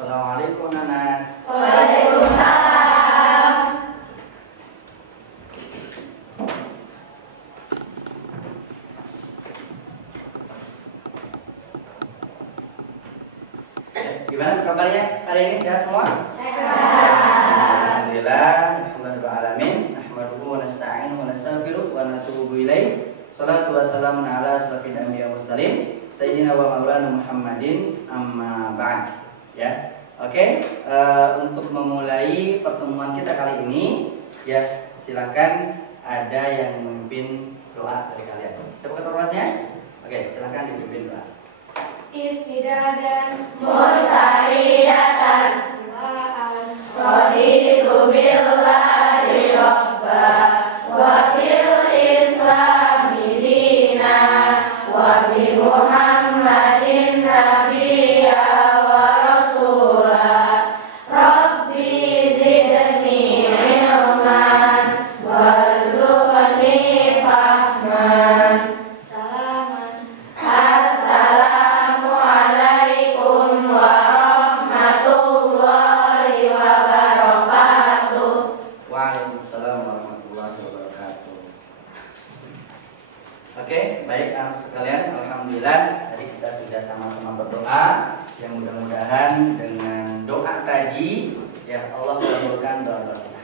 Assalamualaikum anak. Waalaikumsalam. Gimana kabarnya hari ini, sehat semua? Sehat. Alhamdulillah, alhamdulillahirobbilalamin. Nahmaduhu wa nasta'inuhu wa nastaghfiruh wa natubu ilaih. Shalatu wassalamu ala asrofil anbiya wal mursalin sayyidina wa maulana Muhammadin, amma ba'd. Ya. Oke, untuk memulai pertemuan kita kali ini, ya silakan ada yang memimpin doa dari kalian. Siapa ketua kelasnya? Oke, silakan dipimpin doa. Istidadan mursa'idatan Raditu billahi rabba wa bil islami dina wa bi Muhammadin nabiyya wa rasula Rabbi zidni ilman warzuqni fahman. Salaman. Assalamualaikum warahmatullahi wabarakatuh. Waalaikumsalam warahmatullahi wabarakatuh. Oke, baik anak sekalian, alhamdulillah tadi kita sudah sama-sama berdoa. Yang mudah-mudahan dengan doa tadi ya Allah kabulkan doa kita.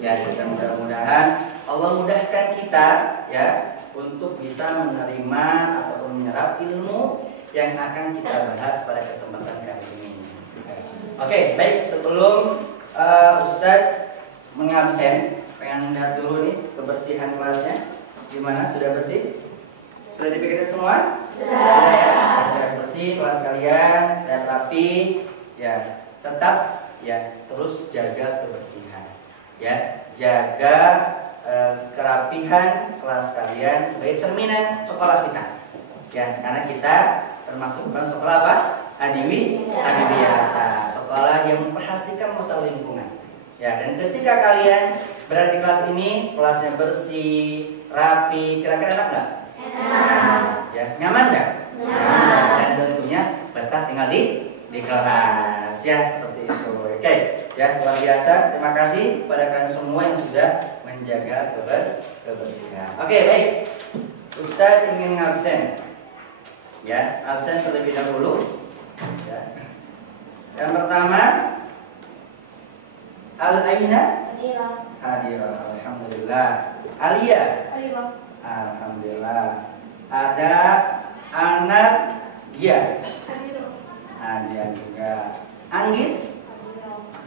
Ya, dan mudah-mudahan Allah mudahkan kita ya untuk bisa menerima ataupun menyerap ilmu yang akan kita bahas pada kesempatan kali ini. Oke, baik, sebelum Ustadz mengabsen, pengen lihat dulu nih kebersihan kelasnya. Gimana? Sudah bersih? Sudah dipikirkan semua? Sudah ya? Sudah bersih kelas kalian, dan rapi. Ya, tetap ya terus jaga kebersihan. Ya, jaga kerapihan kelas kalian sebagai cerminan sekolah kita. Ya, karena kita termasuk bukan sekolah apa? Adiwiyata, sekolah yang memperhatikan masalah lingkungan. Ya, dan ketika kalian berada di kelas ini, kelasnya bersih, rapi, kira-kira enak nggak? Enak. Ya, nyaman nggak? Nyaman. Dan tentunya betah tinggal di kelas. Ya, seperti itu. Oke, ya luar biasa. Terima kasih pada kalian semua yang sudah menjaga kebersihan. Oke, baik. Ustadz ingin ngabsen. Ya, absen terlebih dahulu. Ya. Yang pertama, Al-Aina hadirah. Alhamdulillah. Alia. Alhamdulillah. Ada anak dia. Dia juga. Anggit.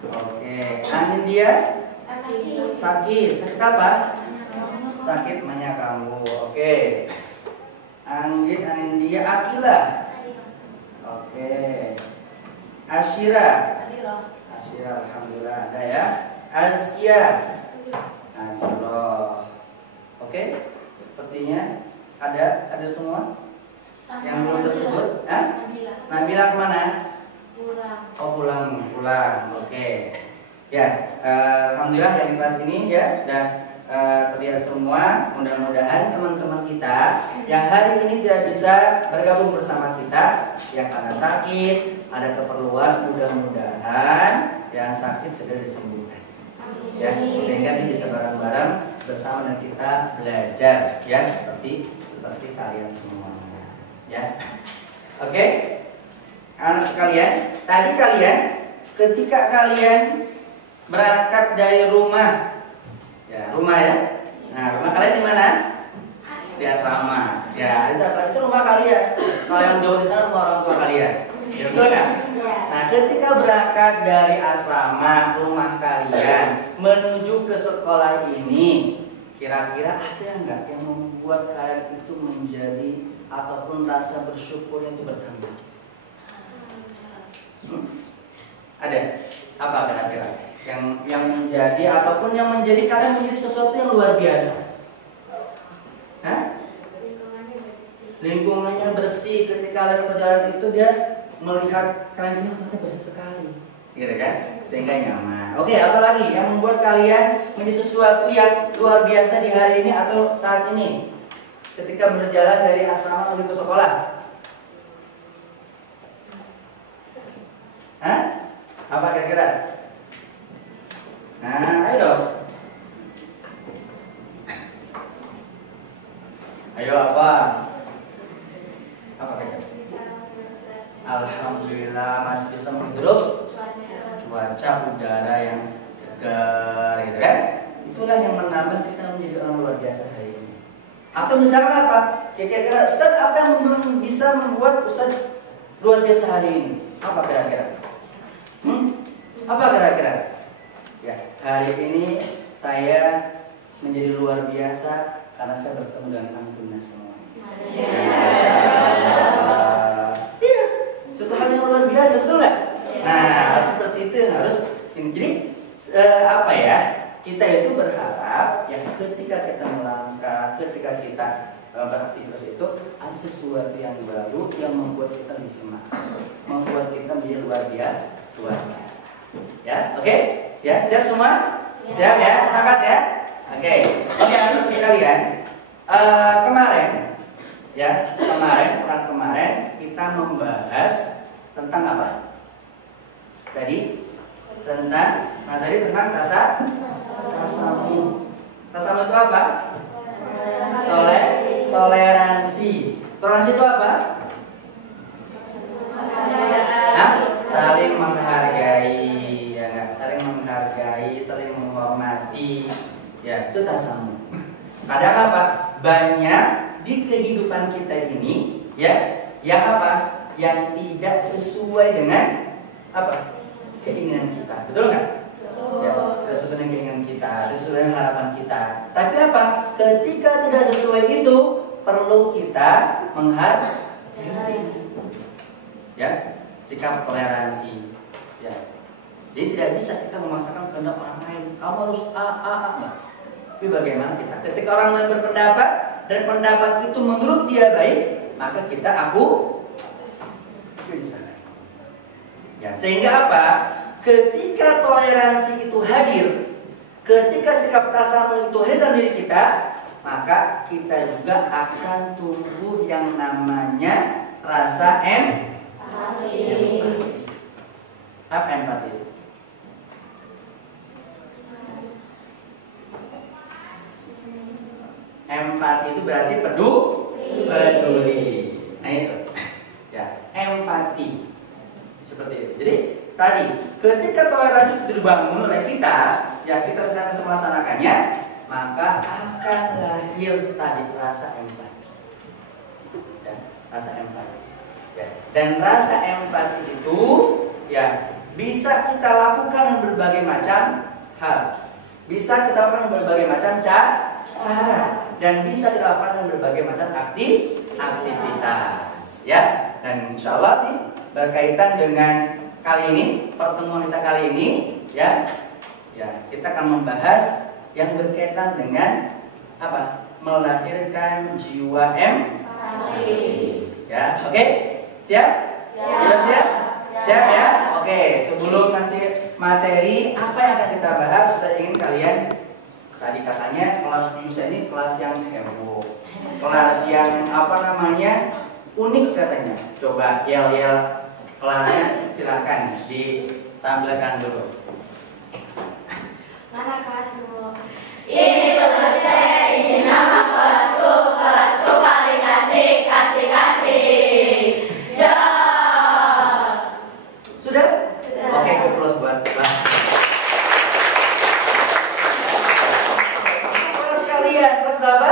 Oke. Angin dia sakit. Sakit apa? Sakit mahnya kamu. Oke. Anggit angin dia. Akila. Oke. Asyira. Asyira. Alhamdulillah ada ya. Azkia. Asyira. Oke. Sepertinya ada semua yang belum tersebut. Nabila kemana? Oh, pulang. Oke. Ya, alhamdulillah yang di kelas ini ya sudah terlihat semua. Mudah-mudahan teman-teman kita yang hari ini tidak bisa bergabung bersama kita yang karena sakit, ada keperluan, mudah-mudahan yang sakit segera disembuhkan. Ya, sehingga dia bisa bareng-bareng bersama dengan kita belajar ya seperti kalian semua. Ya. Oke. Anak sekalian, tadi kalian ketika kalian berangkat dari rumah, ya rumah ya. Nah, rumah kalian di mana? Di asrama. Ya, di asrama itu rumah kalian. Kalau yang jauh di sana rumah orang tua kalian. Ya, betul nggak? Nah, ketika berangkat dari asrama rumah kalian menuju ke sekolah ini, kira-kira ada nggak yang membuat kalian itu menjadi ataupun rasa bersyukurnya itu bertambah? Ada? Apa kira-kira? Yang menjadi ataupun yang menjadi kalian menjadi sesuatu yang luar biasa. Hah? Lingkungannya bersih. Ketika kalian perjalanan itu dia melihat kalian ini ternyata bersih sekali, gitu kan? Sehingga nyaman. Oke, apalagi yang membuat kalian menjadi sesuatu yang luar biasa di hari ini atau saat ini ketika berjalan dari asrama menuju ke sekolah? Hah? Apa kira-kira? Nah, ayo dong. Ayo apa? Apa kira-kira? Alhamdulillah masih bisa menghirup cuaca udara yang segar, gitu kan? Itulah yang menambah kita menjadi orang luar biasa hari ini. Atau misalnya apa? Kira-kira Ustaz, apa yang bisa membuat Ustaz luar biasa hari ini? Apa kira-kira? Apa kira-kira? Ya, hari ini saya menjadi luar biasa karena saya bertemu dengan antum semua. Iya, suatu hal yang luar biasa, betul nggak? Nah, seperti itu yang harus. Jadi apa ya? Kita itu berharap ya ketika kita melangkah, ketika kita beraktivitas itu ada sesuatu yang baru yang membuat kita lebih semangat, membuat kita menjadi luar biasa. Ya, oke? Ya, siap semua? Siap ya, semangat ya. Oke, anak sekalian, kemarin kita membahas tentang apa? Tadi tentang tasamu. Tasamu itu apa? Toleransi. Toleransi itu apa? Saling menghargai, ya nggak? Saling menghargai, saling menghormati. Ya, itu tasamu. Kadang apa? Banyak di kehidupan kita ini, ya, yang apa? Yang tidak sesuai dengan apa? Keinginan kita, betul nggak? Ya, tidak sesuai dengan keinginan kita, sesuai dengan harapan kita. Tapi apa? Ketika tidak sesuai itu, perlu kita menghargai. Ya, sikap toleransi. Ya, jadi tidak bisa kita memaksakan kehendak orang lain. Kamu harus enggak. Tapi bagaimana kita? Ketika orang lain berpendapat dan pendapat itu menurut dia baik, maka kita di sana. Ya, sehingga apa? Ketika toleransi itu hadir, ketika sikap tasamu itu hadir dalam diri kita, maka kita juga akan tumbuh yang namanya rasa empati. Apa empati itu? Empati itu berarti peduli. Nah itu, ya, empati. Seperti itu. Jadi tadi ketika toleransi itu dibangun oleh kita, ya kita sedang melaksanakannya, maka akan lahir tadi rasa empati. Ya, rasa empati. Ya. Dan rasa empati itu ya bisa kita lakukan dengan berbagai macam hal. Bisa kita lakukan dengan berbagai macam cara dan bisa dilakukan dengan berbagai macam aktivitas. Ya, dan insya Allah nih berkaitan dengan kali ini, pertemuan kita kali ini, ya kita akan membahas yang berkaitan dengan apa? Melahirkan jiwa empati. Ya, oke? Siap? Sudah siap? Siap ya? Oke, sebelum nanti materi apa yang akan kita bahas, saya ingin kalian, tadi katanya kelas Yusa ini kelas yang heboh, kelas yang unik katanya. Coba yel kelasnya, silakan ditampilkan dulu. Mana kelasmu? Ini teman saya, ini nama kelasku paling asik. Jos. Sudah? Oke, kelas buat kelas. Kelas kalian, kelas berapa?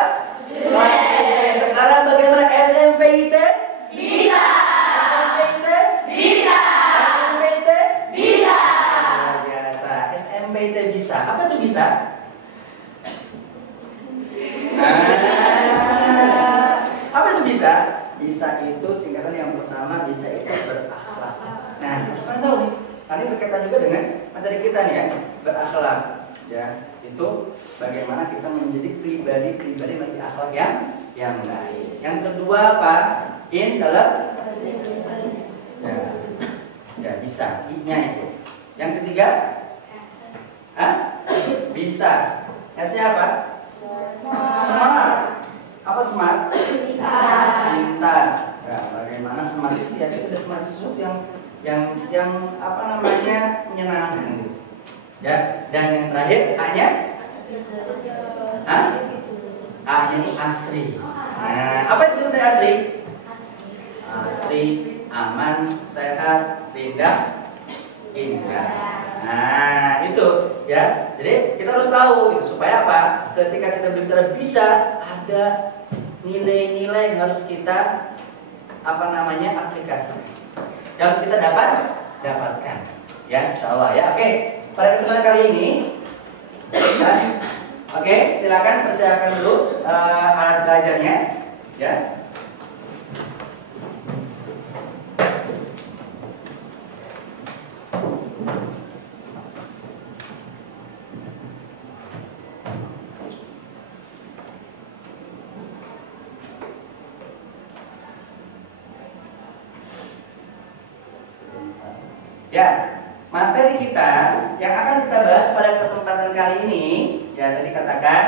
Sekarang bagaimana SMP IT? Bisa. Bisa. Apa itu bisa? Apa itu bisa? Bisa itu singkatan yang pertama, bisa itu berakhlak. Nah, kalian tahu nih, ini berkaitan juga dengan materi kita nih ya, berakhlak. Ya, itu bagaimana kita menjadi pribadi yang akhlak yang baik. Yang kedua apa? Ya bisa, I-nya itu. Yang ketiga? Bisa. S-nya apa? Smart. Apa smart? Pintar. Ya, bagaimana smart? smart itu ya kita udah smart sesuatu yang apa namanya menyenangkan gitu. Ya, dan yang terakhir A-nya A-nya itu asri. Nah, apa itu dari asri? Asri, aman, sehat, indah. Nah, itu ya. Jadi kita harus tahu gitu supaya apa? Ketika kita berbicara bisa ada nilai-nilai yang harus kita apa namanya aplikasi yang kita dapatkan. Ya, insyaallah ya. Oke, pada kesempatan kali ini ya, oke, silakan persiapkan dulu alat belajarnya ya. Ya, materi kita yang akan kita bahas pada kesempatan kali ini, ya tadi katakan,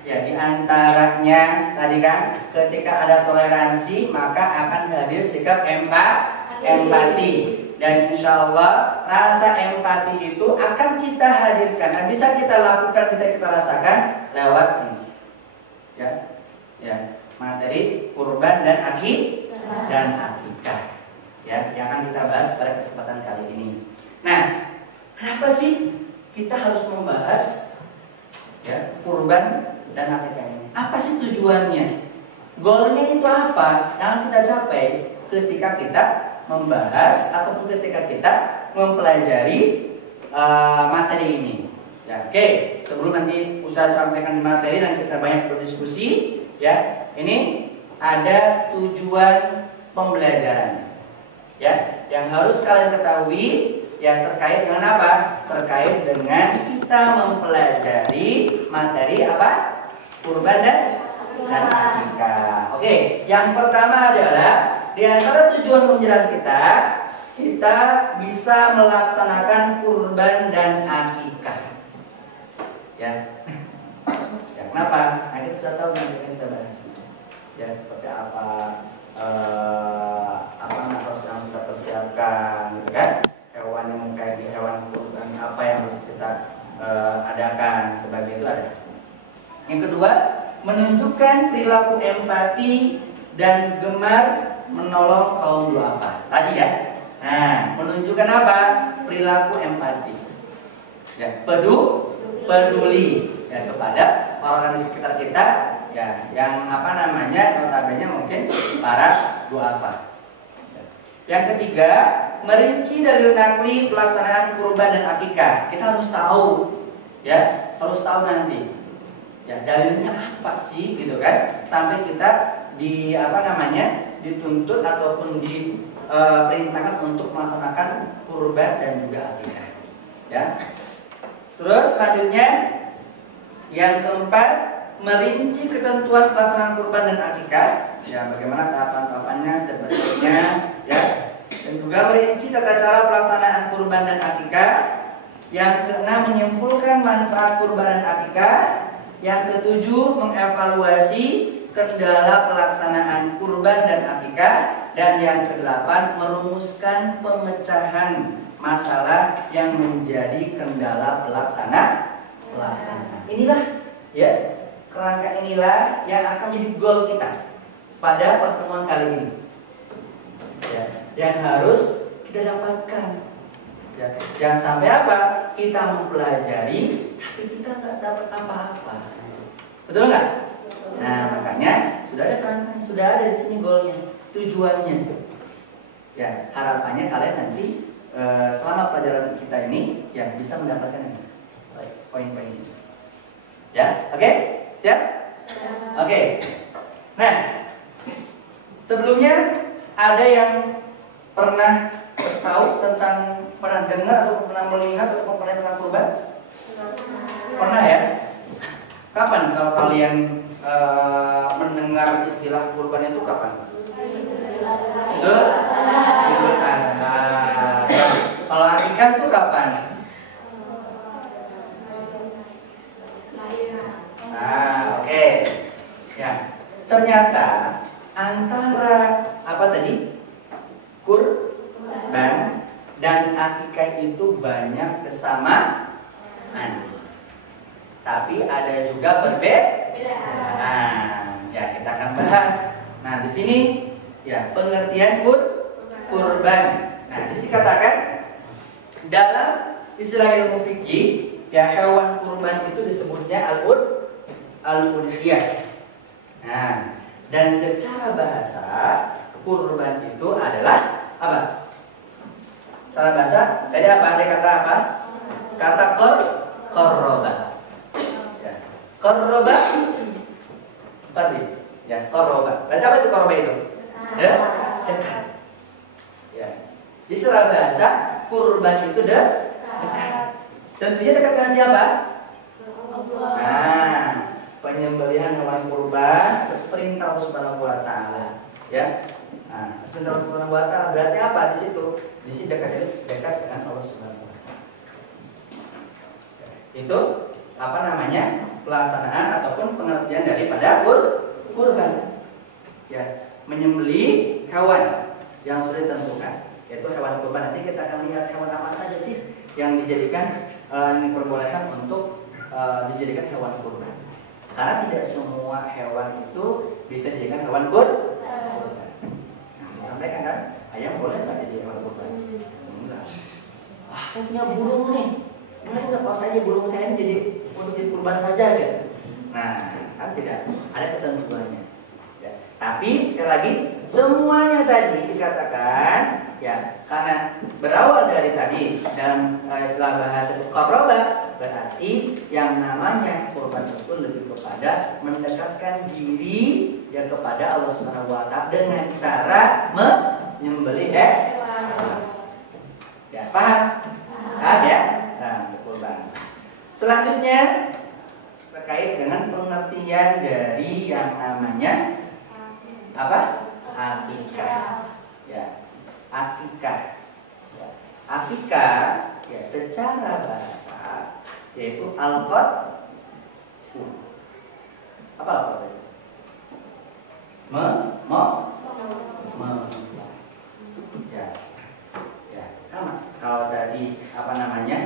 ya diantaranya tadi kan, ketika ada toleransi maka akan hadir sikap empati, dan insya Allah rasa empati itu akan kita hadirkan, dan bisa kita lakukan, bisa kita rasakan lewat ini, ya materi kurban dan akikah. Ya, yang akan kita bahas pada kesempatan kali ini. Nah, kenapa sih kita harus membahas ya kurban dan akikah ini? Apa sih tujuannya? Goalnya itu apa yang kita capai ketika kita membahas ataupun ketika kita mempelajari materi ini? Ya, oke. Sebelum nanti Ustaz sampaikan di materi dan kita banyak berdiskusi, ya, ini ada tujuan pembelajaran. Ya, yang harus kalian ketahui ya terkait dengan apa? Terkait dengan kita mempelajari materi apa? Kurban dan akikah. Oke, yang pertama adalah di antara tujuan pembelajaran kita bisa melaksanakan kurban dan akikah. Ya. Ya, kenapa? Nah, kita sudah tahu nanti kita bahas. Ya, seperti apa harus yang kita persiapkan, gitu kan? Hewan yang mengkaji hewan kurban apa yang harus kita adakan, sebagai itu ada. Yang kedua, menunjukkan perilaku empati dan gemar menolong kaum duafa. Tadi ya. Nah, menunjukkan apa? Perilaku empati. Ya, peduli ya kepada orang di sekitar kita. Ya, yang apa namanya notabene mungkin para duafa. Yang ketiga, merinci dalil nakli pelaksanaan kurban dan akikah. Kita harus tahu, ya, harus tahu nanti, ya dalilnya apa sih, gitu kan? Sampai kita dituntut ataupun diperintahkan untuk melaksanakan kurban dan juga akikah. Ya. Terus selanjutnya, yang keempat, merinci ketentuan pelaksanaan kurban dan akikah, ya bagaimana tahapan-tahapannya, step-by-stepnya, ya, dan juga merinci tata cara pelaksanaan kurban dan akikah. Yang keenam, menyimpulkan manfaat kurban dan akikah. Yang ketujuh, mengevaluasi kendala pelaksanaan kurban dan akikah. Dan yang kedelapan, merumuskan pemecahan masalah yang menjadi kendala pelaksanaan. Inilah, ya. Kerangka inilah yang akan menjadi goal kita pada pertemuan kali ini, ya, yang harus kita dapatkan. Ya, jangan sampai apa? Kita mempelajari tapi kita nggak dapat apa-apa. Betul nggak? Nah, makanya sudah ada kerangkanya, sudah ada di sini goalnya, tujuannya. Ya, harapannya kalian nanti selama pelajaran kita ini ya bisa mendapatkan poin-poin ini. Ya, oke? Siap? Oke. Nah, sebelumnya ada yang pernah tahu tentang, pernah dengar atau pernah melihat atau pernah tentang kurban? Pernah ya? Kapan kalau kalian mendengar istilah kurban itu kapan? Betul? Idul Adha. Kalau akikah itu kapan? Nah, oke. Ya, ternyata antara apa tadi? kurban dan akikah itu banyak kesamaan. Tapi ada juga perbedaan. Ya, kita akan bahas. Nah, di sini ya pengertian kurban. Nah, di sini katakan dalam istilah ilmu fikih, ya hewan kurban itu disebutnya al-udhiyah. Nah, dan secara bahasa kurban itu adalah apa? Secara bahasa tadi apa? Ada kata apa? Kata qarraba. Ya. Qarraba tadi. Ya, qarraba. Berarti apa itu qarraba itu? Dekat. Ya. Di secara bahasa kurban itu dekat. Tentunya dekat dengan siapa? Nah, penyembelihan hewan kurban seperintah Allah Subhanahu wa taala, ya. Nah, seperintah Allah Subhanahu wa taala berarti apa di situ? Di sini dekat dengan Allah Subhanahu wa taala. Itu apa namanya? Pelaksanaan ataupun pengertian daripada kurban. Ya, menyembelih hewan yang sudah ditentukan, yaitu hewan kurban. Nanti kita akan lihat hewan apa saja sih yang dijadikan diperbolehkan untuk dijadikan hewan kurban. Karena tidak semua hewan itu bisa dijadikan hewan kurban. Nah, disampaikan kan, ayam boleh nggak jadi hewan kurban? Enggak. Wah, saya punya burung nih. Boleh nggak kalau saja burung saya ini jadi untuk jadi kurban saja gitu? Nah, kan tidak ada ketentuannya. Ya. Tapi sekali lagi semuanya tadi dikatakan ya karena berawal dari tadi dalam istilah bahasa qarraba, berarti yang namanya kurban itu lebih kepada mendekatkan diri ya kepada Allah Subhanahu wa taala dengan cara menyembelih hewan. Ya, paham? Paham ya? Nah, kurban. Selanjutnya terkait dengan pengertian dari yang namanya apa? Akikah. Ya. Akikah. Ya. Akikah ya secara bahasa yaitu al-qad. Apa al-qad itu? Ya. Ya, sama. Kalau tadi apa namanya?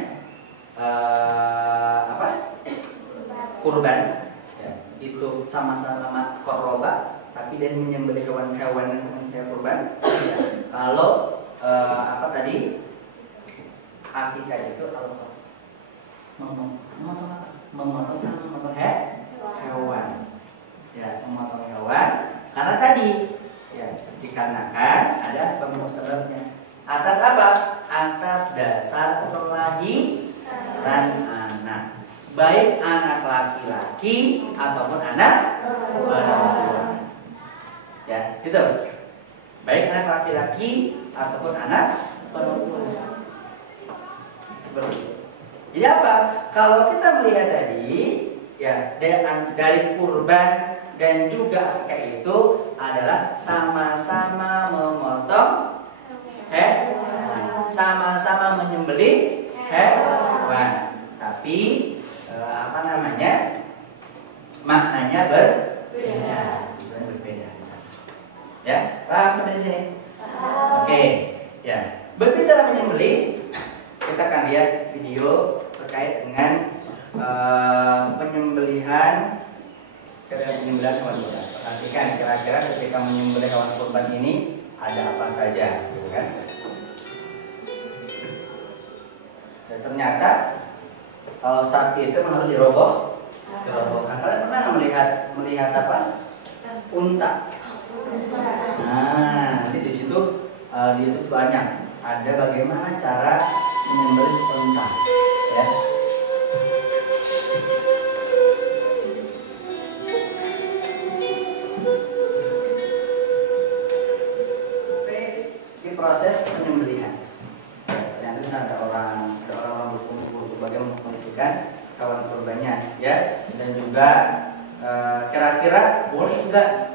Kurban ya, itu sama-sama qarraba tapi dia menyembelih hewan-hewan yang kurban. Ya. Kalau apa tadi? Akikah itu al-qad. Memotong apa? Memotong sama memotong hewan. Ya, memotong hewan karena tadi ya dikarenakan ada sebab-sebabnya. Atas apa? Atas dasar kelahiran anak. Baik anak laki-laki ataupun anak perempuan. Ya, gitu. Baik anak laki-laki ataupun anak perempuan. Jadi apa? Kalau kita melihat tadi, ya dari kurban dan juga akikah itu adalah sama-sama memotong hewan, sama-sama menyembelih hewan. Tapi apa namanya? Maknanya berbeda. Berbeda di sana. Ya, paham sampai di sini? Oke. Ya, berbicara menyembelih, kita akan lihat video terkait dengan penyembelihan hewan kurban. Perhatikan kira-kira ketika menyembelih hewan kurban ini ada apa saja, gitu kan? Dan ternyata kalau sapi itu memang harus dirobohkan. Kalian pernah melihat apa? Unta. Nah, nanti di situ di YouTube banyak ada bagaimana cara menyembelih unta, ya. Di proses penyembelihan, ternyata ada orang berkumpul bagaimana mengkondisikan hewan kurbannya, ya. Dan juga kira-kira boleh enggak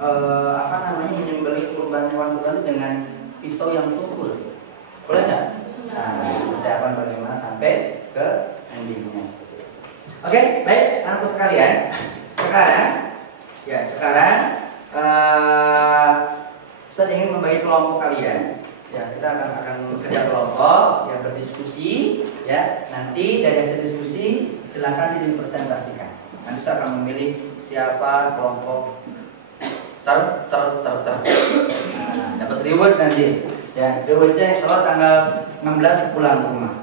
apa namanya menyembelih kurban hewan kurban dengan pisau yang tumpul, boleh nggak? Nah, persiapan bagaimana sampai ke endingnya. Oke, baik anakku sekalian. Sekarang Ustaz ingin membagi kelompok kalian. Ya, kita akan kerja kelompok, ya berdiskusi, ya. Nanti dari hasil diskusi silakan dipresentasikan. Nanti saya akan memilih siapa kelompok Nah, dapat reward nanti. Ya, rewardnya insya Allah tanggal 16 pulang ke rumah.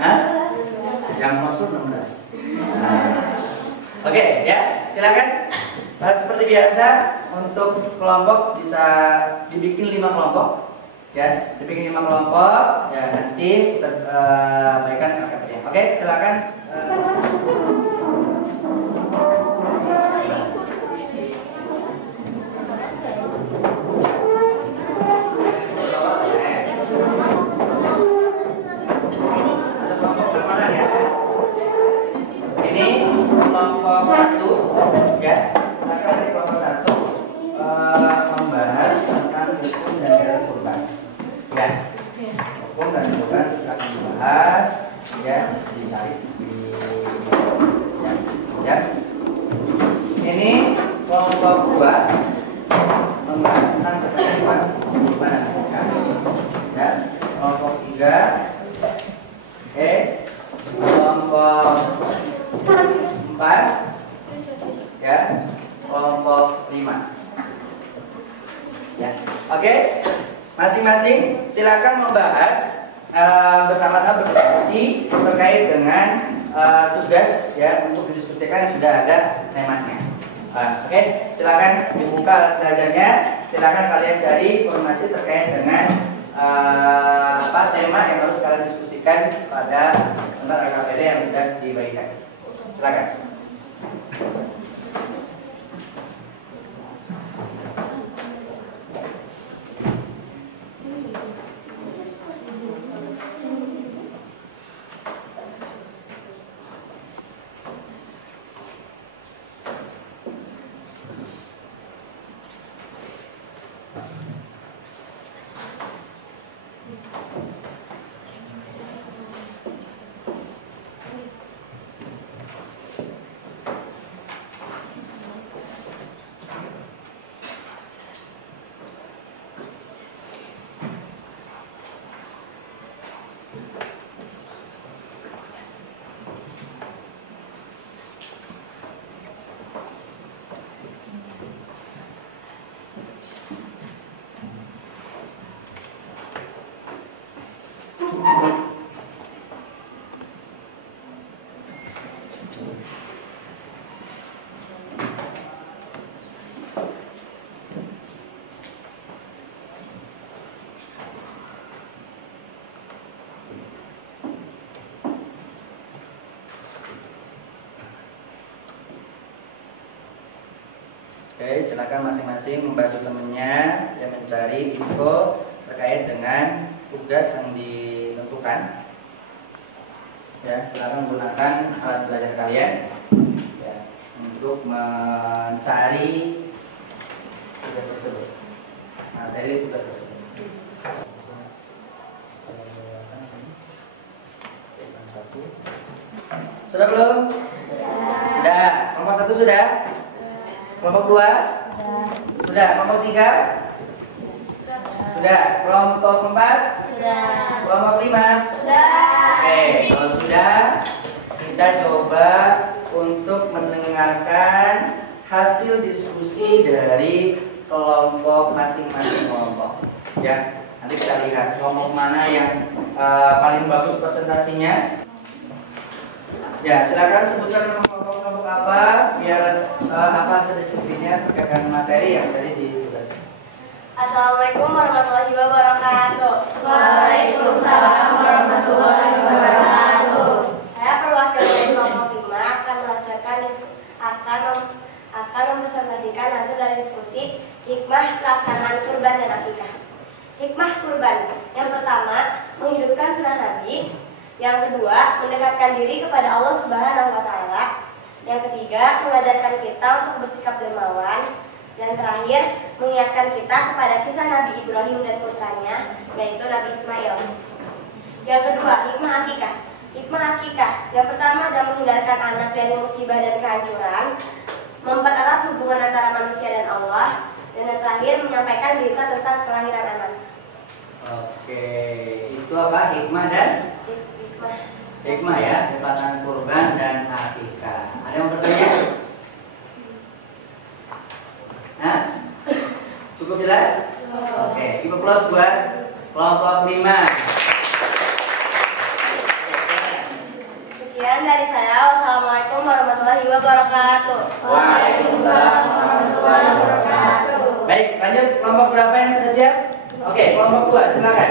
Hah? Yang maksud 16. Oke, ya, silakan. Seperti biasa untuk kelompok bisa dibikin 5 kelompok. Ya, dibikin 5 kelompok. Ya, nanti saya berikan LKPD. Oke, silakan. Kelompok 1, ya, maka dari kelompok 1 membahas tentang hukum dan jalan kurban. Ya, hukum dan kurban akan dibahas, ya, dicari di, ya. Ini kelompok 2 membahas tentang ketentuan kurban dan zakat. Ya, kelompok 3, kelompok 4, ya, kelompok 5. Ya, oke. Masing-masing silakan membahas bersama-sama berdiskusi terkait dengan tugas, ya, untuk didiskusikan sudah ada tematnya. Oke, silakan dibuka alat belajarnya. Silakan kalian cari informasi terkait dengan tema yang harus kalian diskusikan pada tentang LKPD yang sudah dibagikan. Silakan. Oke, silakan masing-masing membantu temannya yang mencari info terkait dengan tugas yang ditentukan. Ya, silakan gunakan alat belajar kalian, ya, untuk mencari tugas tersebut. Materi tugas tersebut. Sudah belum? Sudah. Kelompok 1 sudah? Kelompok 2? Sudah. Kelompok 3? Sudah. Kelompok 4? Sudah. Kelompok 5? Sudah. Oke, kalau sudah, kita coba untuk mendengarkan hasil diskusi dari kelompok masing-masing kelompok. Ya, nanti kita lihat kelompok mana yang paling bagus presentasinya. Ya, silakan sebutkan kelompok apa biar apa hasil diskusinya terkait dengan materi yang tadi ditugaskan. Assalamualaikum warahmatullahi wabarakatuh. Waalaikumsalam warahmatullahi wabarakatuh. Saya perwakilan dari kelompok 5 akan mempresentasikan hasil dari diskusi hikmah pelaksanaan kurban dan akikah. Hikmah kurban yang pertama, menghidupkan sunnah Nabi. Yang kedua, mendekatkan diri kepada Allah Subhanahu wa Ta'ala. Yang ketiga, mengajarkan kita untuk bersikap dermawan. Dan terakhir, mengingatkan kita kepada kisah Nabi Ibrahim dan putranya, yaitu Nabi Ismail. Yang kedua, hikmah akikah. Hikmah akikah yang pertama adalah menghindarkan anak dari musibah dan kehancuran, mempererat hubungan antara manusia dan Allah, Dan yang terakhir menyampaikan berita tentang kelahiran anak. Oke, itu apa? Hikmah dan? Hikmah ya, pelaksanaan kurban dan akikah. Ada yang bertanya? Hah? Cukup jelas? Oke, Ibu plus buat kelompok 5. Sekian dari saya. Wassalamualaikum warahmatullahi wabarakatuh. Waalaikumsalam warahmatullahi wabarakatuh. Baik, lanjut kelompok berapa yang sudah siap? Oke, kelompok 2, silakan.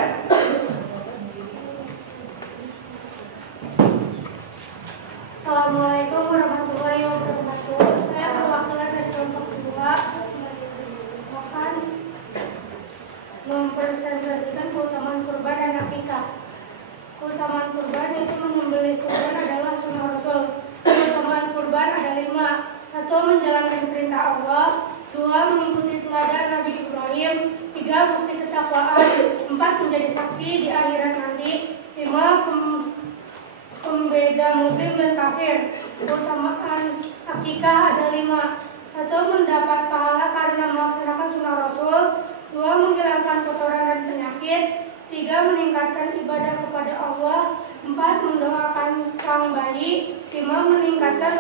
Assalamualaikum warahmatullahi wabarakatuh. Saya perwakilan dari kelompok 2 akan mempresentasikan keutamaan kurban dan akikah. Keutamaan kurban yaitu menyembelih kurban adalah sunnah Rasul. Keutamaan kurban ada 5. 1. Menjalankan perintah Allah. 2. Mengikuti teladan Nabi Ibrahim. 3. Bukti ketakwaan. 4. Menjadi saksi di akhirat nanti. 5. Pembeda muslim dan kafir. Keutamaan akikah ada 5. 1. Mendapat pahala karena melaksanakan sunnah Rasul. 2. Menghilangkan kotoran dan penyakit. 3. Meningkatkan ibadah kepada Allah. 4. Mendoakan sang bayi. 5. Meningkatkan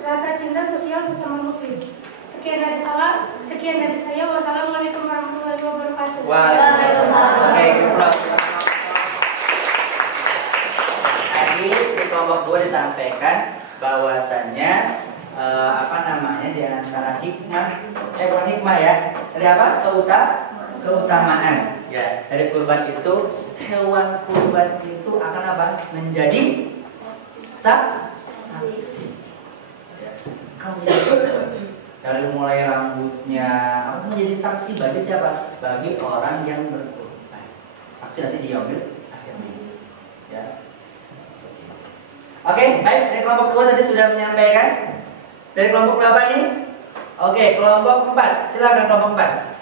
rasa cinta sosial sesama muslim. Sekian dari saya. Wassalamualaikum warahmatullahi wabarakatuh. Waalaikumsalam. Oke, tadi di kelompok 2 disampaikan bahwasannya di antara hikmah, bukan hikmah ya, dari apa? Keutamaan ya dari kurban itu, hewan kurban itu akan apa? Menjadi saksi. Ya. Akan menjadi saksi. Dari mulai rambutnya, akan menjadi saksi bagi siapa? Bagi orang yang berkurban. Saksi nanti di yaumil akhir. Ya. Oke, baik. Dari kelompok 2 tadi sudah menyampaikan. Dari kelompok berapa nih? Oke, kelompok 4. Silakan kelompok 4.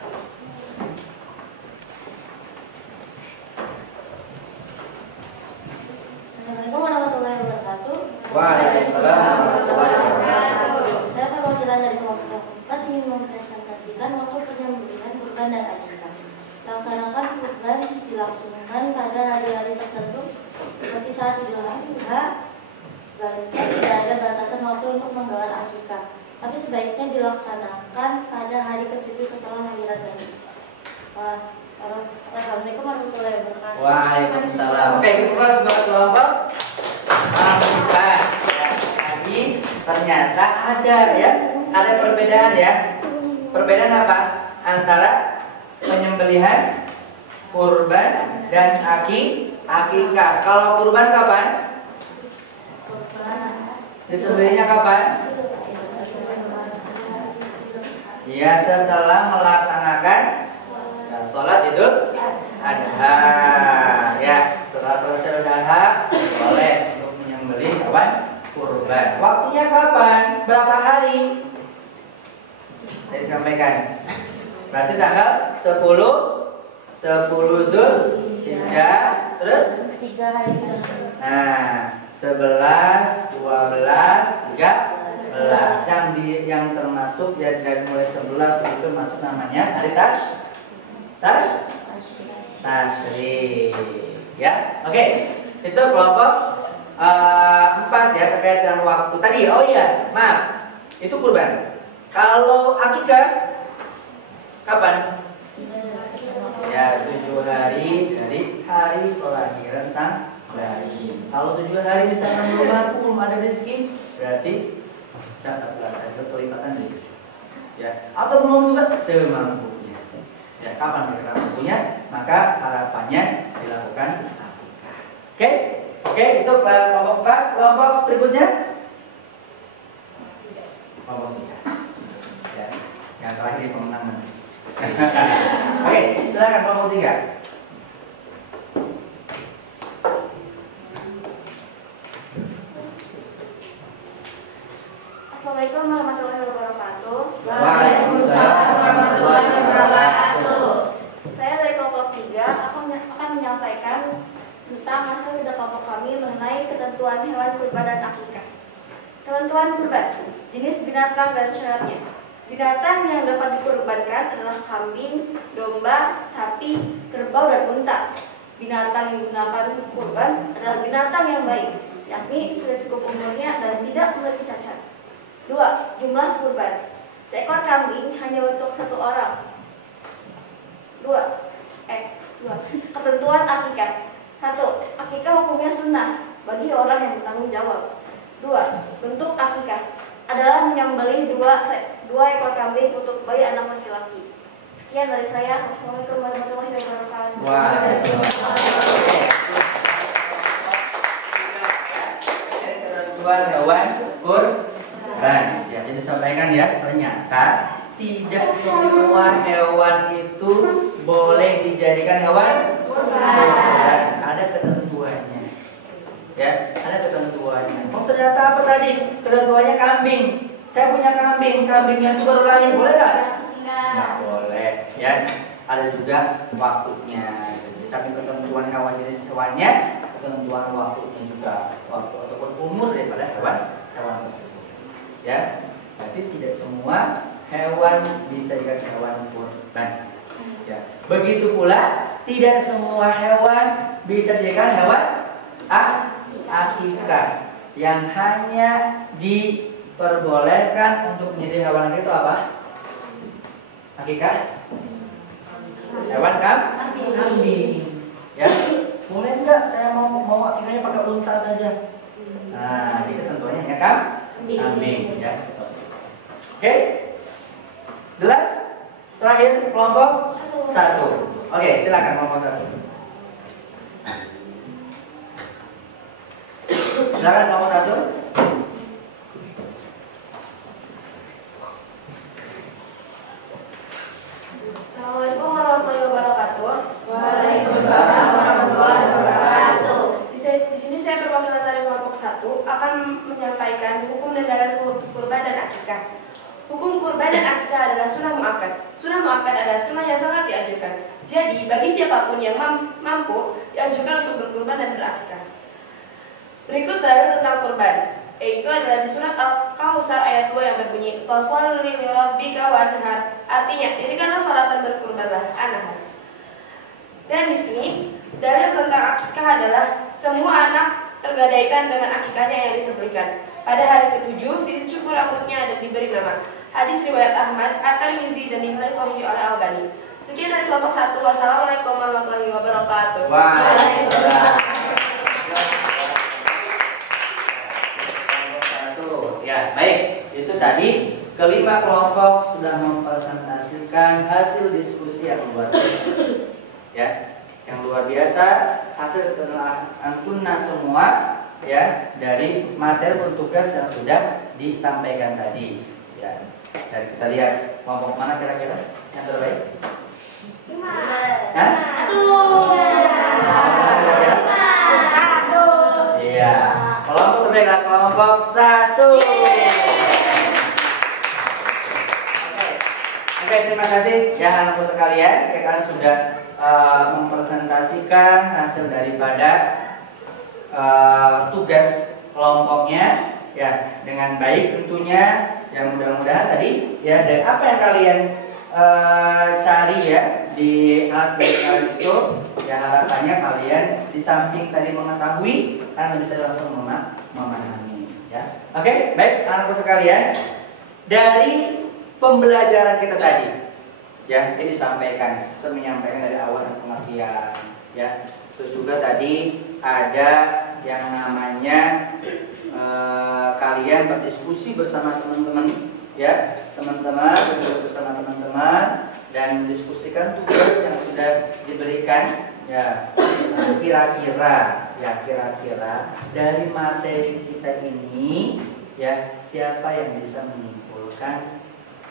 Assalamualaikum warahmatullahi wabarakatuh. Waalaikumsalam warahmatullahi wabarakatuh. Saya perwakilan dari kelompok 4 ingin mempresentasikan waktu penyembelihan kurban dan akikah. Laksanakan kurban dilangsungkan pada hari-hari tertentu seperti saat Idul Adha. Sebaliknya tidak ada batasan waktu untuk menggelar akikah, tapi sebaiknya dilaksanakan pada hari ke-7 setelah hari raya. Assalamualaikum warahmatullahi wabarakatuh. Waalaikumsalam. Oke, kita buat kelompok kita. Tadi ternyata ada perbedaan ya. Perbedaan apa? Antara penyembelihan kurban dan akikah. Kalau kurban kapan? Disembelihnya kapan? Ya, setelah melaksanakan sholat Idul Adha. Ya, setelah selesai Idul Adha boleh untuk menyembelih kapan? Kurban. Waktunya kapan? Berapa hari? Saya sampaikan. Berarti tanggal 10 Zulhijjah, terus 3 hari. nah, 11, 12, 13. Yang termasuk ya dari mulai 11 itu masuk namanya hari Tasyrik. Ya, oke. Itu kelompok 4 ya terkait dengan waktu. Tadi, oh iya, maaf. Itu kurban. Kalau akikah kapan? Ya, 7 hari dari hari kelahiran sang bayi. Kalau 7 hari misalnya belum ada rezeki, berarti bisa 14 hari berkelipatan dari 7. Ya, atau belum juga semampunya. Ya, kapan mereka mampunya, maka harapannya dilakukan akikah. Oke, itu kelompok 4. Kelompok berikutnya kelompok 3. Ya, yang terakhir di pemenangan. Oke, silakan kelompok 3. Assalamualaikum warahmatullahi wabarakatuh. Waalaikumsalam warahmatullahi wabarakatuh. Saya dari kelompok 3 akan menyampaikan tentang hasil kerja kelompok kami mengenai ketentuan hewan kurban dan akikah. Ketentuan kurban, jenis binatang dan syaratnya. Binatang yang dapat dikurbankan adalah kambing, domba, sapi, kerbau, dan unta. Binatang yang digunakan kurban adalah binatang yang baik, yakni sudah cukup umurnya dan tidak memiliki cacat. 2. Jumlah kurban. Seekor kambing hanya untuk 1 orang. 2. Ketentuan akikah. 1. Akikah hukumnya sunnah bagi orang yang bertanggung jawab. 2. Bentuk akikah adalah menyembelih 2 ekor kambing untuk bayi anak laki-laki. Sekian dari saya. Wassalamualaikum warahmatullahi wabarakatuh. Ketentuan hewan kurban. Ya, ini disampaikan ya. Ternyata tidak semua hewan itu boleh dijadikan hewan kurban. Ada ketentuannya. Ya, ada ketentuannya. Oh, ternyata apa tadi? Ketentuannya kambing. Saya punya kambing, kambingnya itu baru lahir, boleh nggak? Nggak boleh. Ya, ada juga waktunya. Di samping ketentuan hewan jenis hewannya, ketentuan waktunya juga, waktu ataupun umur daripada hewan tersebut. Ya, berarti tidak semua hewan bisa dijadikan hewan kurban. Ya, begitu pula tidak semua hewan bisa dijadikan hewan akikah. Yang hanya diperbolehkan untuk menjadi hewan akikah itu apa? Akikah? Hewan kambing. Ya, boleh enggak saya mau akikahnya pakai unta saja? Nah, itu tentunya ya kambing. Ya, seperti itu. Oke? Jelas? Terakhir kelompok 1. Oke, silakan kelompok 1. Silakan kelompok 1. Assalamualaikum warahmatullahi wabarakatuh. Waalaikumsalam warahmatullahi wabarakatuh. Di sini saya perwakilan dari kelompok 1 akan menyampaikan hukum dan dalil kurban dan akikah. Hukum kurban dan akikah adalah sunnah muakkad. Sunnah muakkad adalah sunnah yang sangat dianjurkan. Jadi bagi siapapun yang mampu dianjurkan untuk berkurban dan berakikah. Berikut dalil tentang kurban, yaitu adalah di surat Al-Kautsar ayat 2 yang berbunyi Fasholli lirabbika wanhar. Artinya, dirikanlah salat dan berkurbanlah anhar. Dan di sini dalil tentang akikah adalah semua anak tergadaikan dengan akikahnya yang disembelihkan. Pada hari ke-7 dicukur rambutnya dan diberi nama. Hadis riwayat Ahmad, At-Tirmizi dan dinilai sahih oleh Albani. Sekian dari kelompok 1. Wassalamualaikum warahmatullahi wabarakatuh. Waalaikumsalam. Ya, baik. Itu tadi kelima kelompok sudah mempresentasikan hasil diskusi yang luar biasa. Ya, yang luar biasa hasil penelaahan semua ya dari materi tugas yang sudah disampaikan tadi. Ya. Dan kita lihat kelompok mana kira-kira yang terbaik? 5. Hah? 1. Iya. Kelompok terbaik adalah kelompok 1. Oke, terima kasih ya anakku sekalian. Kalian sudah mempresentasikan hasil daripada tugas kelompoknya ya dengan baik tentunya. Ya mudah-mudahan tadi ya dari apa yang kalian cari ya di alat kalian itu ya harapannya kalian di samping tadi mengetahui kalian bisa langsung memahami ya. Oke, baik anakku sekalian, dari pembelajaran kita tadi ya ini disampaikan saya menyampaikan dari awal pengertian ya. Terus juga tadi ada yang namanya kalian berdiskusi bersama teman-teman ya, teman-teman bersama teman-teman dan mendiskusikan tugas yang sudah diberikan ya. Nah, kira-kira dari materi kita ini ya siapa yang bisa menyimpulkan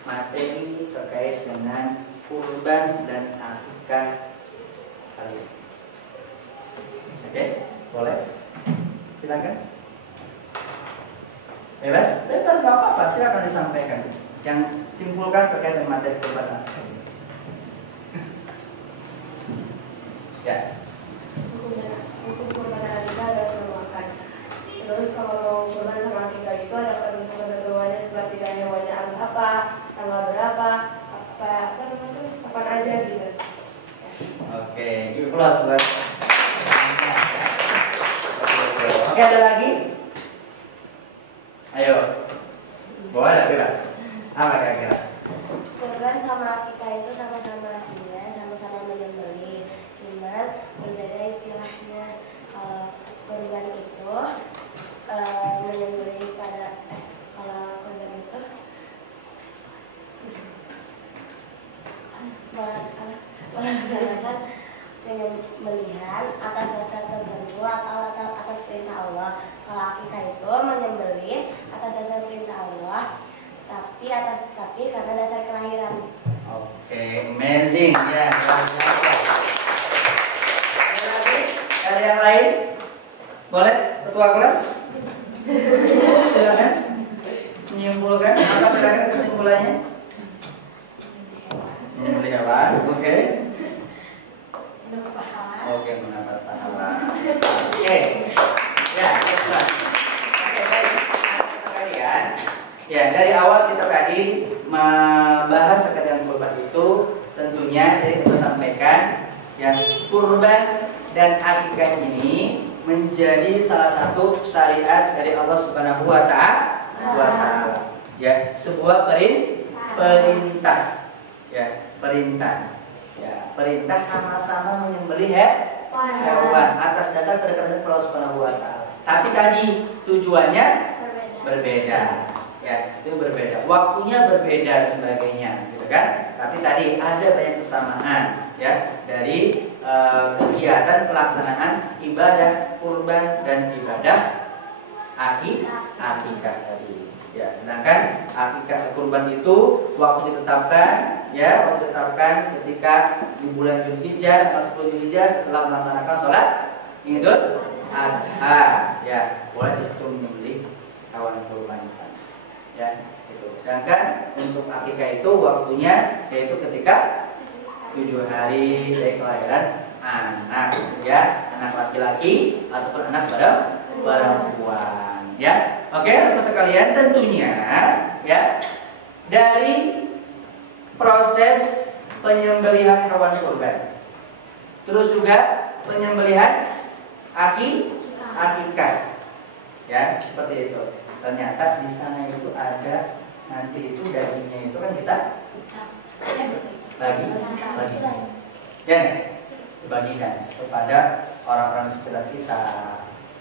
materi terkait dengan kurban dan akikah kalian? Oke, boleh? Silakan. Bebas nggak apa-apa, silakan disampaikan. Yang simpulkan terkait dengan materi kurban. Ya. Hukum kurban dan akikah adalah sunnah muakkad. Terus kalau mau kurban sama akikah itu ada ketentuannya seperti hewannya harus apa, tanggal berapa, apa namanya, kapan aja gitu. Oke, give applause buat. Oke, ada lagi? Ayo. Boleh ada bebas. Apa kira-kira? Kurban sama akikah itu sama-sama artinya, sama-sama menyembelih. Cuman berbeda istilahnya. Kalau kurban itu menyembelih pada kalau kurban itu melaksanakan penyembelihan atas dasar tertentu atau atas perintah Allah. Kalau akikah itu menyembelih atas dasar perintah Allah, tapi karena dasar kelahiran. Oke, amazing ya. Ada lagi? Ada yang lain? Boleh, ketua kelas? Silakan menyimpulkan. Apa kira-kira kesimpulannya? Menyembelih hewan, oke. Oke, mendapat pahala. Oke, ya, oke, baik. Sekalian, ya dari awal kita tadi membahas terkait dengan kurban itu, tentunya jadi kita sampaikan, ya kurban dan akikah ini menjadi salah satu syariat dari Allah Subhanahu wa Ta'ala. Ya, sebuah perintah. Ya, perintah. Ya, perintah sama-sama menyembelih hewan atas dasar kedekatan Allah Subhanahu wa Ta'ala. Tapi tadi tujuannya berbeda. Ya, itu berbeda. Waktunya berbeda dan sebagainya, gitu kan? Tapi tadi ada banyak kesamaan ya dari kegiatan pelaksanaan ibadah kurban dan ibadah akikah tadi. Ya, sedangkan akikah kurban itu waktu ditetapkan, ya, waktu ditetapkan ketika di bulan Dzulhijjah tanggal 10 Dzulhijjah setelah melaksanakan sholat Idul Adha, ya, boleh disitu menyembelih hewan kurban di sana. Ya, itu. Sedangkan untuk akikah itu waktunya yaitu ketika 7 hari dari kelahiran anak, ya, anak laki-laki ataupun anak perempuan, ya. Oke, Bapak sekalian, tentunya ya dari proses penyembelihan hewan kurban, terus juga penyembelihan akikah, ya, seperti itu. Ternyata di sana itu ada nanti itu dagingnya itu kan kita bagi, ya, dibagikan kepada orang-orang sekitar kita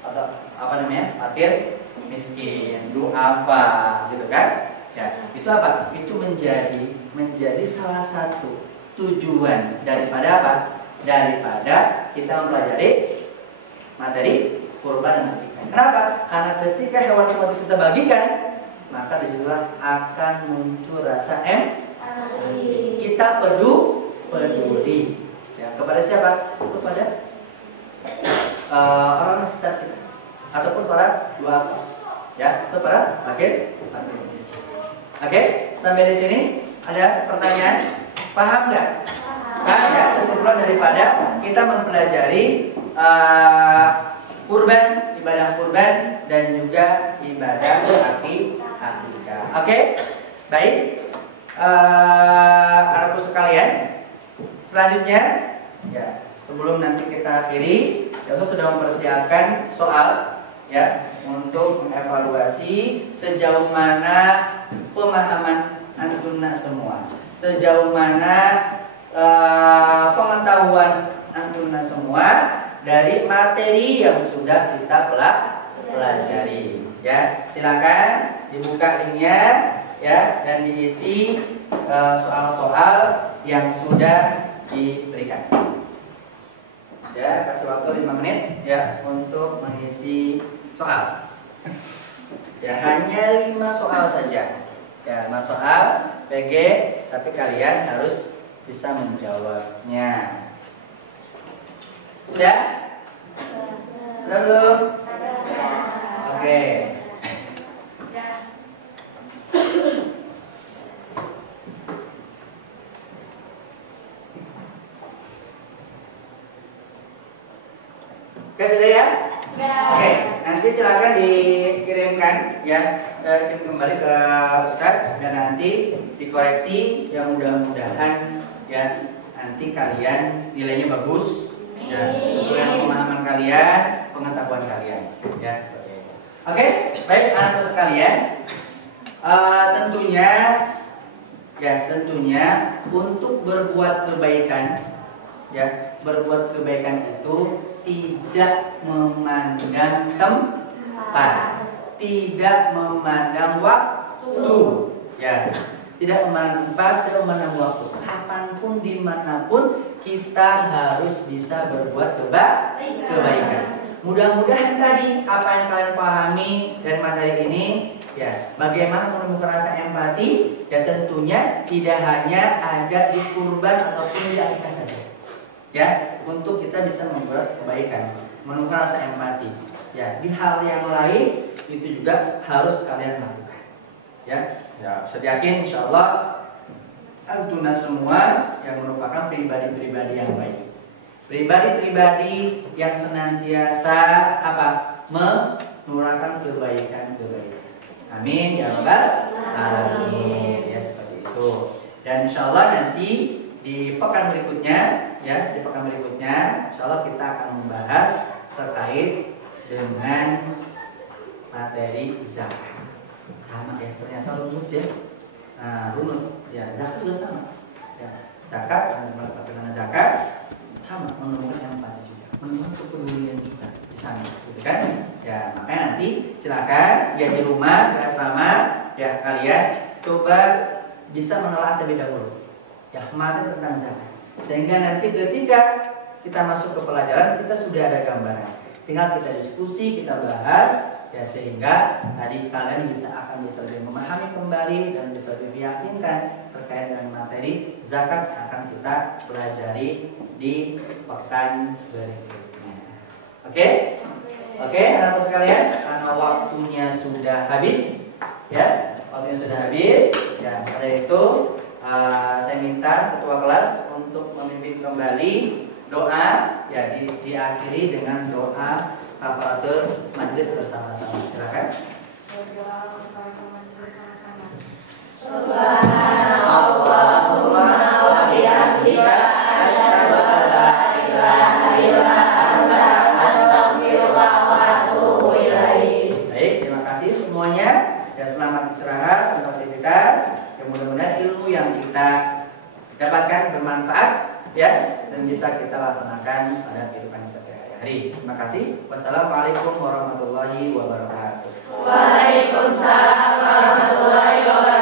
atau apa namanya, fakir miskin, duafa, gitu kan? Ya, itu apa? Itu menjadi salah satu tujuan daripada apa? Daripada kita mempelajari materi kurban dan akikah. Kenapa? Karena ketika hewan-hewan itu kita bagikan, maka disitulah akan muncul rasa kita peduli. Ya, kepada siapa? Kepada orang sekitar kita ataupun para duafa. Ya, kepada fakir miskin. Oke, sampai di sini ada pertanyaan? Paham nggak? Paham ya? Kesimpulan daripada kita mempelajari kurban, ibadah kurban dan juga ibadah akikah. Oke, baik. Anak-anak sekalian, selanjutnya, ya, sebelum nanti kita akhiri, ya, Ustaz sudah mempersiapkan soal, ya, untuk mengevaluasi sejauh mana pemahaman antunna semua, sejauh mana pengetahuan antunna semua dari materi yang sudah kita pelajari. Ya, silakan dibuka linknya, ya, dan diisi soal-soal yang sudah diberikan. Ya, kasih waktu 5 menit ya untuk mengisi soal. Ya, hanya 5 soal saja. Ya, 5 soal PG, tapi kalian harus bisa menjawabnya. Sudah? Sudah belum? Oke. Oke, sudah ya? Sudah. Oke, nanti silakan dikirimkan ya kirim kembali ke Ustadz dan nanti dikoreksi. Ya mudah-mudahan ya nanti kalian nilainya bagus ya sesuai pemahaman kalian, pengetahuan kalian ya seperti itu. Oke, baik anak-anak sekalian, tentunya untuk berbuat kebaikan ya, berbuat kebaikan itu tidak memandang tempat, tidak memandang waktu ya, tidak memandang tempat, tidak memandang waktu. Kapanpun dimanapun kita harus bisa berbuat kebaikan. Mudah-mudahan tadi apa yang kalian pahami dari materi ini ya, bagaimana menemukan rasa empati ya, tentunya tidak hanya ada di kurban ataupun di akikah saja ya, untuk kita bisa membuat kebaikan, menemukan rasa empati ya, di hal yang lain itu juga harus kalian lakukan ya. Ya, saya yakin insyaallah antuna semua yang merupakan pribadi-pribadi yang baik, pribadi-pribadi yang senantiasa menurunkan kebaikan-kebaikan. Amin ya rabbal alamin ya, seperti itu. Dan insyaallah nanti di pekan berikutnya ya, di pekan berikutnya insyaallah kita akan membahas terkait dengan materi zakat. Sama ya, ternyata runut ya. Nah, runut ya, zakat juga sama ya. Zakat dengan zakat sama, menemukan empati juga, menemukan kepedulian juga di sana, gitu kan? Ya, makanya nanti silakan ya di rumah di asrama ya, kalian coba bisa menelaah terlebih dahulu ya materi tentang zakat, sehingga nanti ketika kita masuk ke pelajaran kita sudah ada gambaran, tinggal kita diskusi, kita bahas ya, sehingga tadi kalian akan bisa lebih memahami kembali dan bisa lebih meyakinkan terkait dengan materi zakat yang akan kita pelajari di pekan berikutnya. Oke, anak-anak sekalian, karena waktunya sudah habis ya, ya, pada itu saya minta ketua kelas untuk memimpin kembali doa ya, diakhiri dengan doa kafaratul majlis bersama-sama. Silakan. Berdoa kafaratul majlis bersama-sama. Subhanallahumma wa bihamdika asyhadu an la ilaha illa anta astaghfiruka wa atubu ilaik. Baik, terima kasih semuanya. Ya, selamat istirahat, selamat aktivitas. Ya, mudah-mudahan ilmu yang kita dapatkan bermanfaat ya, dan bisa kita laksanakan pada kehidupan kita sehari-hari. Terima kasih. Wassalamualaikum warahmatullahi wabarakatuh. Waalaikumsalam warahmatullahi wabarakatuh.